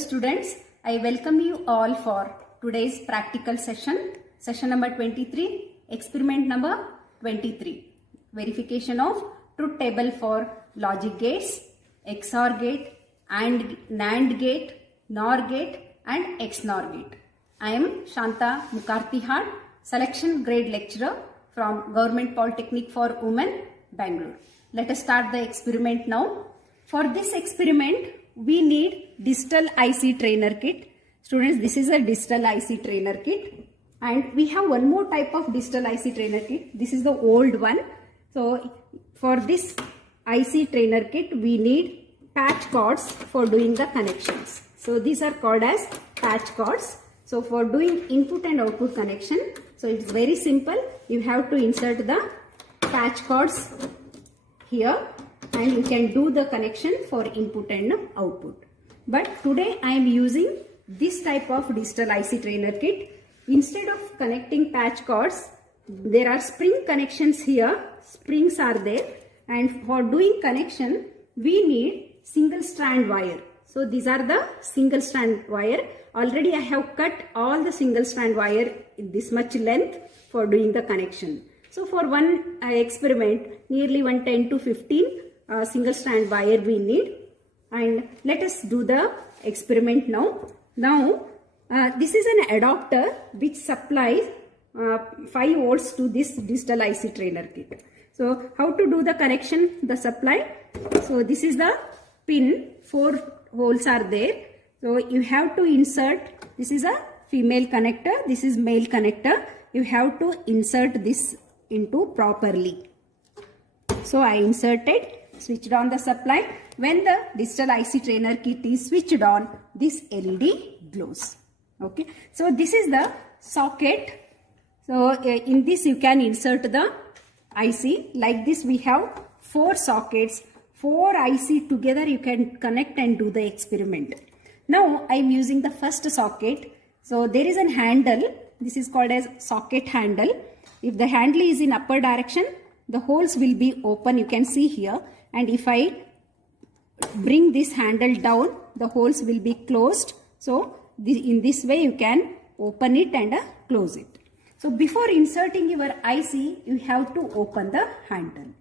Students, I welcome you all for today's practical session number 23, experiment number 23, verification of truth table for logic gates, XOR gate, and NAND gate, NOR gate, and XNOR gate. I am Shanta Mukharthy, selection grade lecturer from Government Polytechnic for Women, Bangalore. Let us start the experiment now. For this experiment, we need digital IC trainer kit. Students, this is a digital IC trainer kit, and we have one more type of digital IC trainer kit. This is the old one. So for this IC trainer kit, we need patch cords for doing the connections. So these are called as patch cords. So for doing input and output connection, so it's very simple. You have to insert the patch cords here, and you can do the connection for input and output. But today I am using this type of digital IC trainer kit. Instead of connecting patch cords, there are spring connections here. Springs are there, and for doing connection, we need single strand wire. So these are the single strand wire. Already I have cut all the single strand wire in this much length for doing the connection. So for one experiment, nearly 110 to 15 single strand wire we need, and let us do the experiment now. Now this is an adapter which supplies 5 volts to this digital IC trainer kit. So how to do the connection, the supply? So this is the pin, 4 holes are there. So you have to insert, this is a female connector, this is male connector. You have to insert this into properly. So I inserted, switched on the supply. When the digital IC trainer kit is switched on, this LED glows. Okay. So this is the socket. So in this you can insert the IC. Like this we have 4 sockets, 4 IC together you can connect and do the experiment. Now I am using the first socket. So there is a handle. This is called as socket handle. If the handle is in upper direction, the holes will be open. You can see here. And if I bring this handle down, the holes will be closed. So in this way you can open it and close it. So before inserting your IC, you have to open the handle.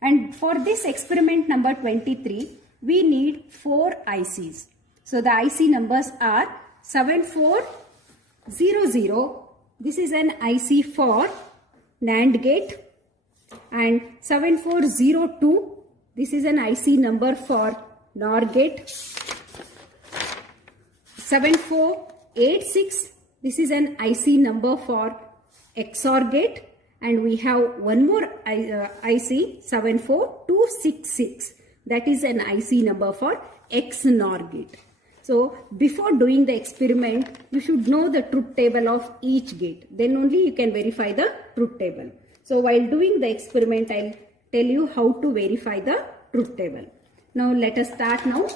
And for this experiment number 23, we need 4 ICs. So the IC numbers are 7400. This is an IC for NAND gate, and 7402. This is an IC number for NOR gate. 7486. This is an IC number for XOR gate, and we have one more IC 74266. That is an IC number for XNOR gate. So before doing the experiment, you should know the truth table of each gate. Then only you can verify the truth table. So while doing the experiment, I'll tell you how to verify the truth table. Now let us start now.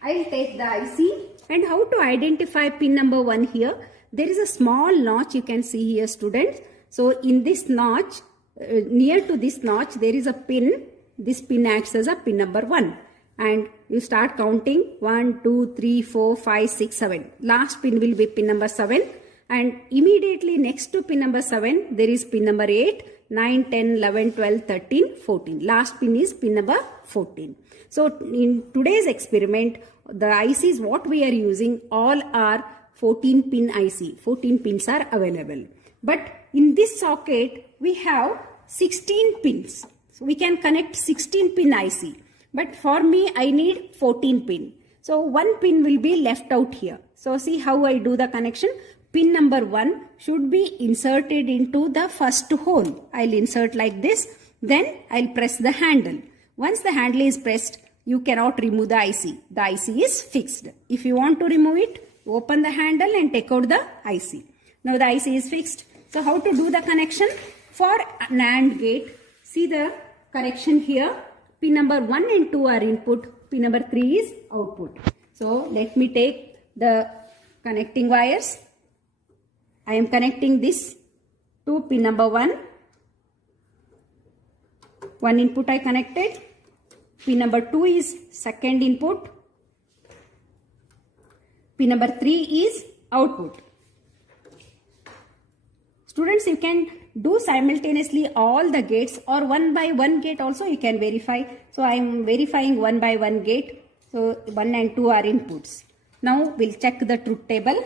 I'll take the IC, and how to identify pin number 1 here. There is a small notch you can see here, students. So in this notch, near to this notch, there is a pin. This pin acts as a pin number 1. And you start counting 1, 2, 3, 4, 5, 6, 7. Last pin will be pin number 7. And immediately next to pin number 7, there is pin number 8, 9, 10, 11, 12, 13, 14. Last pin is pin number 14. So in today's experiment, the ICs what we are using all are 14 pin IC. 14 pins are available. But in this socket, we have 16 pins. So we can connect 16 pin IC. But for me, I need 14 pin. So one pin will be left out here. So see how I do the connection. Pin number 1 should be inserted into the first hole. I'll insert like this. Then I'll press the handle. Once the handle is pressed, you cannot remove the IC. The IC is fixed. If you want to remove it, open the handle and take out the IC. Now the IC is fixed. So how to do the connection? For NAND gate, see the connection here. Pin number 1 and 2 are input. Pin number 3 is output. So let me take the connecting wires. I am connecting this to pin number 1. One input I connected. Pin number 2 is second input. Pin number 3 is output. Students, you can do simultaneously all the gates, or one by one gate also you can verify. So I am verifying one by one gate. So 1 and 2 are inputs. Now we'll check the truth table.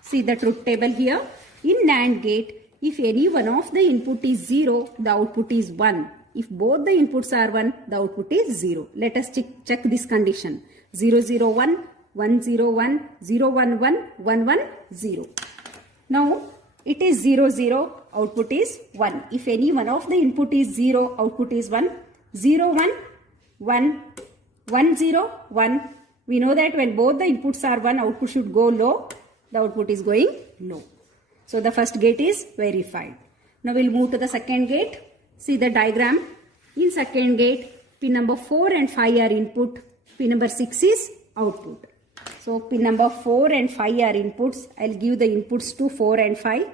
See the truth table here. In NAND gate, if any one of the input is 0, the output is 1. If both the inputs are 1, the output is 0. Let us check this condition. 0, 0, 1, 1, 0, 1, 0, 1, 1, 1, 1, 0. Now it is 0, 0, output is 1. If any one of the input is 0, output is 1. 0, 1, 1, 1, 0, 1. We know that when both the inputs are 1, output should go low. The output is going low. So the first gate is verified. Now we'll move to the second gate. See the diagram. In second gate, pin number 4 and 5 are input. Pin number 6 is output. So pin number 4 and 5 are inputs. I'll give the inputs to 4 and 5.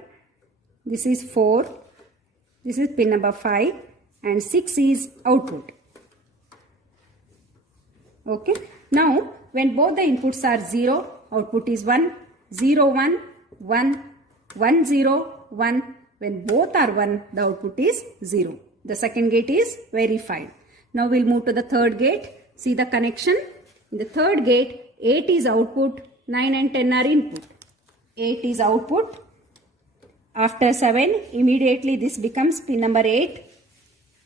This is 4. This is pin number 5. And 6 is output. Okay. Now when both the inputs are 0, output is 1. 0, 1, 1, 1, 0, 1. When both are 1, the output is 0. The second gate is verified. Now we'll move to the third gate. See the connection. In the third gate, 8 is output, 9 and 10 are input. 8 is output. After 7, immediately this becomes pin number 8.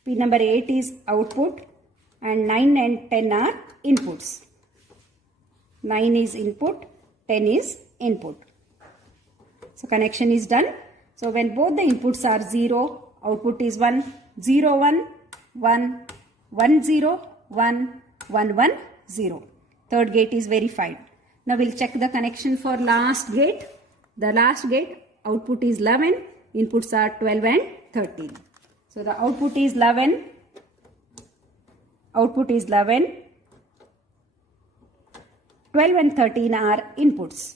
Pin number 8 is output and 9 and 10 are inputs. 9 is input, 10 is input. So connection is done. So when both the inputs are 0, output is 1, 0, 1, 1, 1, 0, 1, 1, 1, 0. Third gate is verified. Now we'll check the connection for last gate. The last gate, output is 11, inputs are 12 and 13. So the output is 11. Output is 11. 12 and 13 are inputs.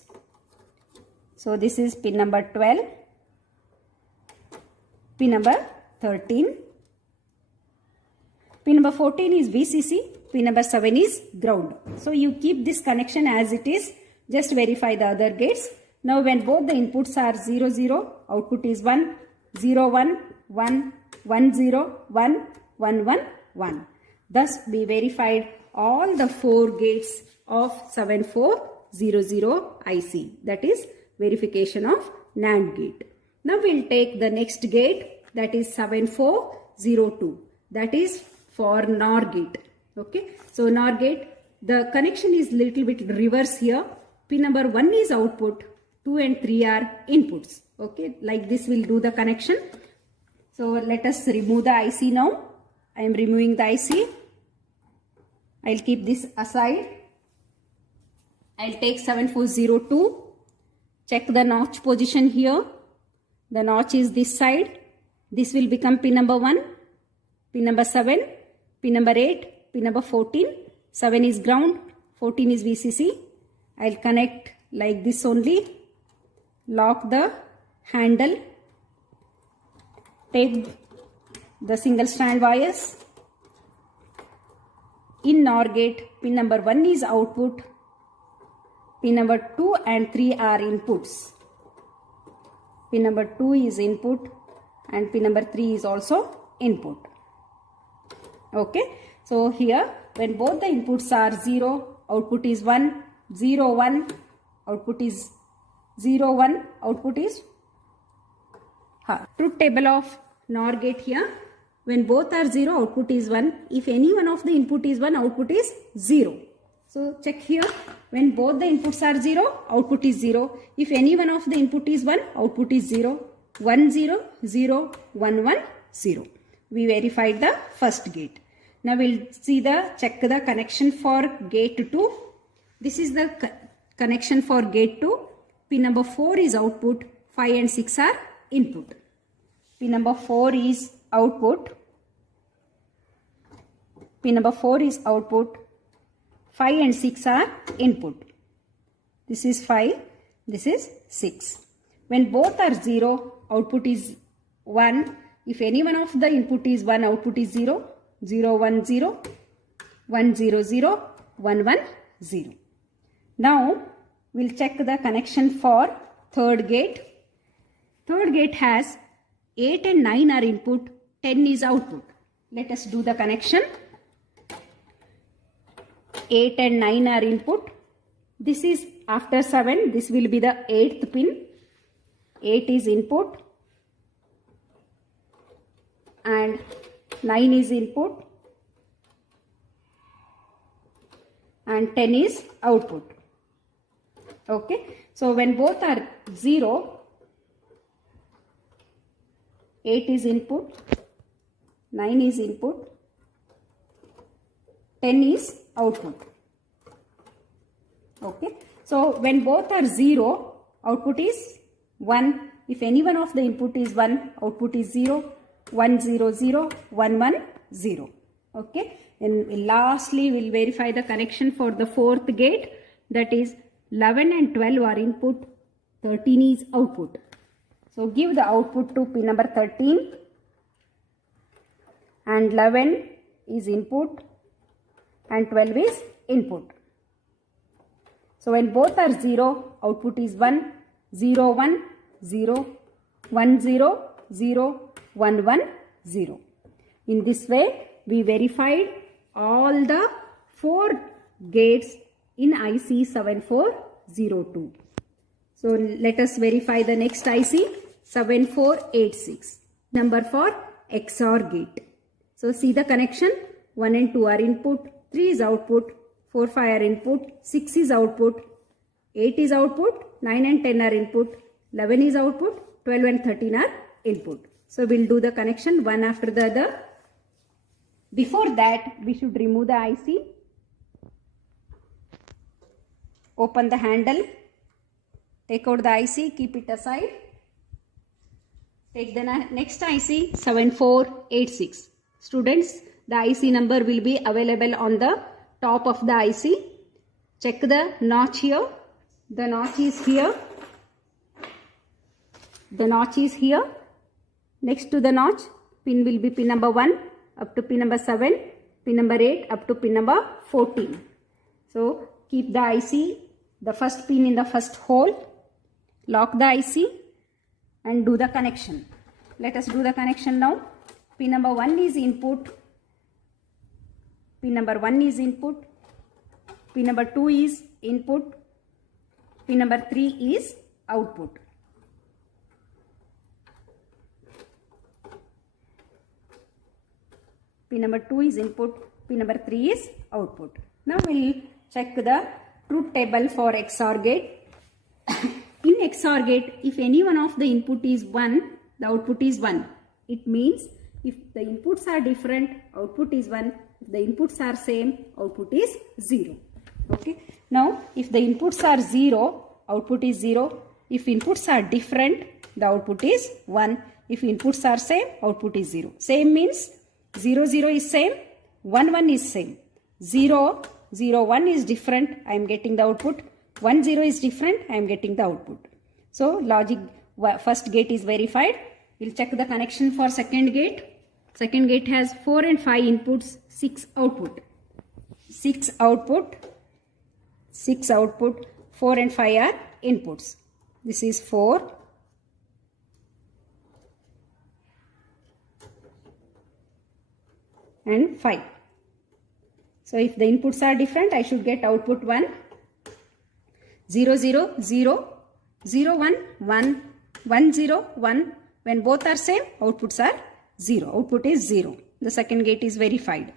So this is pin number 12. Pin number 13. Pin number 14 is VCC. Pin number 7 is ground. So you keep this connection as it is. Just verify the other gates. Now when both the inputs are 0, 0, output is 1, 0, 1, 1, 1, 0, 1, 1, 1, 1. Thus we verified all the 4 gates of 7400 IC. That is verification of NAND gate. Now we'll take the next gate, that is 7402. That is for NOR gate. Okay. So NOR gate, the connection is little bit reverse here. Pin number 1 is output, 2 and 3 are inputs. Okay. Like this we'll do the connection. So let us remove the IC now. I am removing the IC. I'll keep this aside. I'll take 7402. Check the notch position here. The notch is this side. This will become pin number 1, pin number 7, pin number 8, pin number 14. 7 is ground, 14 is VCC. I'll connect like this only. Lock the handle. Take the single strand wires. In NOR gate, pin number 1 is output. Pin number 2 and 3 are inputs. Pin number 2 is input and pin number 3 is also input. Okay. So here when both the inputs are 0, output is 1, 0, 1, output is 0, 1, output is truth table of NOR gate here. When both are 0, output is 1. If any one of the input is 1, output is 0. So check here. When both the inputs are 0, output is 0. If any one of the input is 1, output is 0. 1, 0, 0, 1, 1, 0. We verified the first gate. Now we'll check the connection for gate 2. This is the connection for gate 2. Pin number 4 is output. 5 and 6 are input. Pin number 4 is output. Pin number 4 is output. 5 and 6 are input. This is 5. This is 6. When both are 0, output is 1. If any one of the input is 1, output is 0. 0, 1, 0. 1, 0, 0. 1, 1, 0. Now, we'll check the connection for third gate. Third gate has 8 and 9 are input, 10 is output. Let us do the connection. 8 and 9 are input. This is after 7. This will be the 8th pin. 8 is input and 9 is input and 10 is output. Okay. So when both are 0, 8 is input, 9 is input, 10 is output. Okay. So when both are 0, output is 1. If any one of the input is 1, output is 0. 1 0 0, 1 1 0. Okay. And lastly, we'll verify the connection for the fourth gate. That is 11 and 12 are input, 13 is output. So give the output to pin number 13 and 11 is input and 12 is input. So when both are 0, output is 1, 0 1 0, 1 0 0, 1 1 0. In this way, we verified all the 4 gates in IC 7402. So let us verify the next IC 7486. Number for XOR gate. So see the connection. 1 and 2 are input, 3 is output, 4 5 are input, 6 is output, 8 is output, 9 and 10 are input, 11 is output, 12 and 13 are input. So we'll do the connection one after the other. Before that, we should remove the IC. Open the handle. Take out the IC, keep it aside. Take the next IC 7486. Students, the IC number will be available on the top of the IC. Check the notch here. The notch is here. The notch is here. Next to the notch, pin will be pin number 1 up to pin number 7, pin number 8 up to pin number 14. So keep the IC, the first pin in the first hole, lock the IC and do the connection. Let us do the connection now. Pin number 1 is input, pin number 1 is input, pin number 2 is input, pin number 3 is output. Pin number 2 is input, pin number 3 is output. Now we will check the truth table for XOR gate. In XOR gate, if any one of the input is 1, the output is 1. It means if the inputs are different, output is 1. If the inputs are same, output is 0. Okay. Now, if the inputs are 0, output is 0. If inputs are different, the output is 1. If inputs are same, output is 0. Same means 0 0 is same, 1 1 is same. 0 0 1 is different, I am getting the output. 1 0 is different, I am getting the output. So logic first gate is verified. We'll check the connection for second gate. Second gate has 4 and 5 inputs, 6 output. 6 output, 6 output, 4 and 5 are inputs. This is 4. And 5. So if the inputs are different, I should get output 1, 0 0 0, 0 1 1, 1 0 1. When both are same, outputs are 0. Output is 0. The second gate is verified.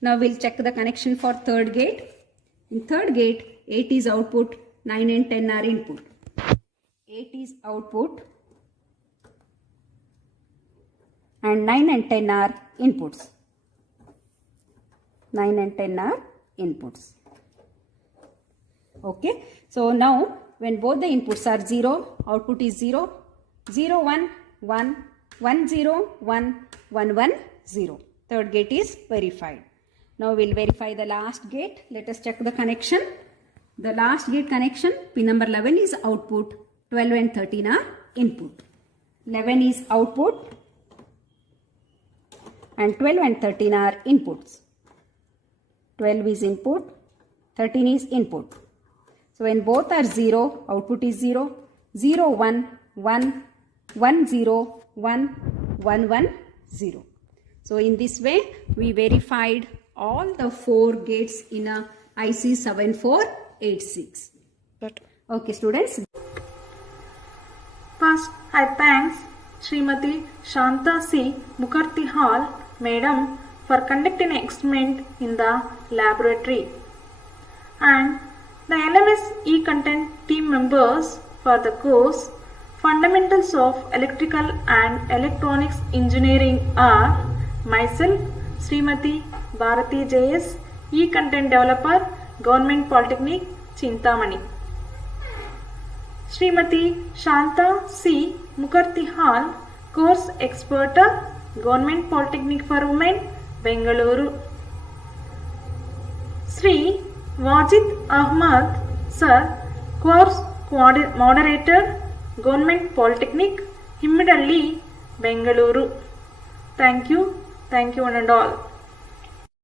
Now we'll check the connection for third gate. In third gate, 8 is output, 9 and 10 are input. 8 is output and 9 and 10 are inputs. 9 and 10 are inputs. Okay. So now when both the inputs are 0, output is 0, 0 1 1, 1 0 1, 1 1 0. Third gate is verified. Now we'll verify the last gate. Let us check the connection. The last gate connection, pin number 11 is output, 12 and 13 are input. 11 is output and 12 and 13 are inputs. 12 is input, 13 is input. So when both are 0, output is 0. 0, 1, 1, 1, 0, 1, 1, 1, 0. So in this way, we verified all the 4 gates in a IC 7486. Okay, students. First, I thanks Srimati Shanta C. Mukherjee Hall, Madam, for conducting an experiment in the laboratory, and the LMS e-content team members for the course Fundamentals of Electrical and Electronics Engineering are myself, Srimati Bharati JS, e-content developer, Government Polytechnic, Chintamani. Srimati Shanta C. Mukherjee Hall, course expert, Government Polytechnic for Women, Bengaluru. Sri Wajid Ahmad Sir, course moderator, Government Polytechnic, Himmidalli, Bengaluru. Thank you one and all.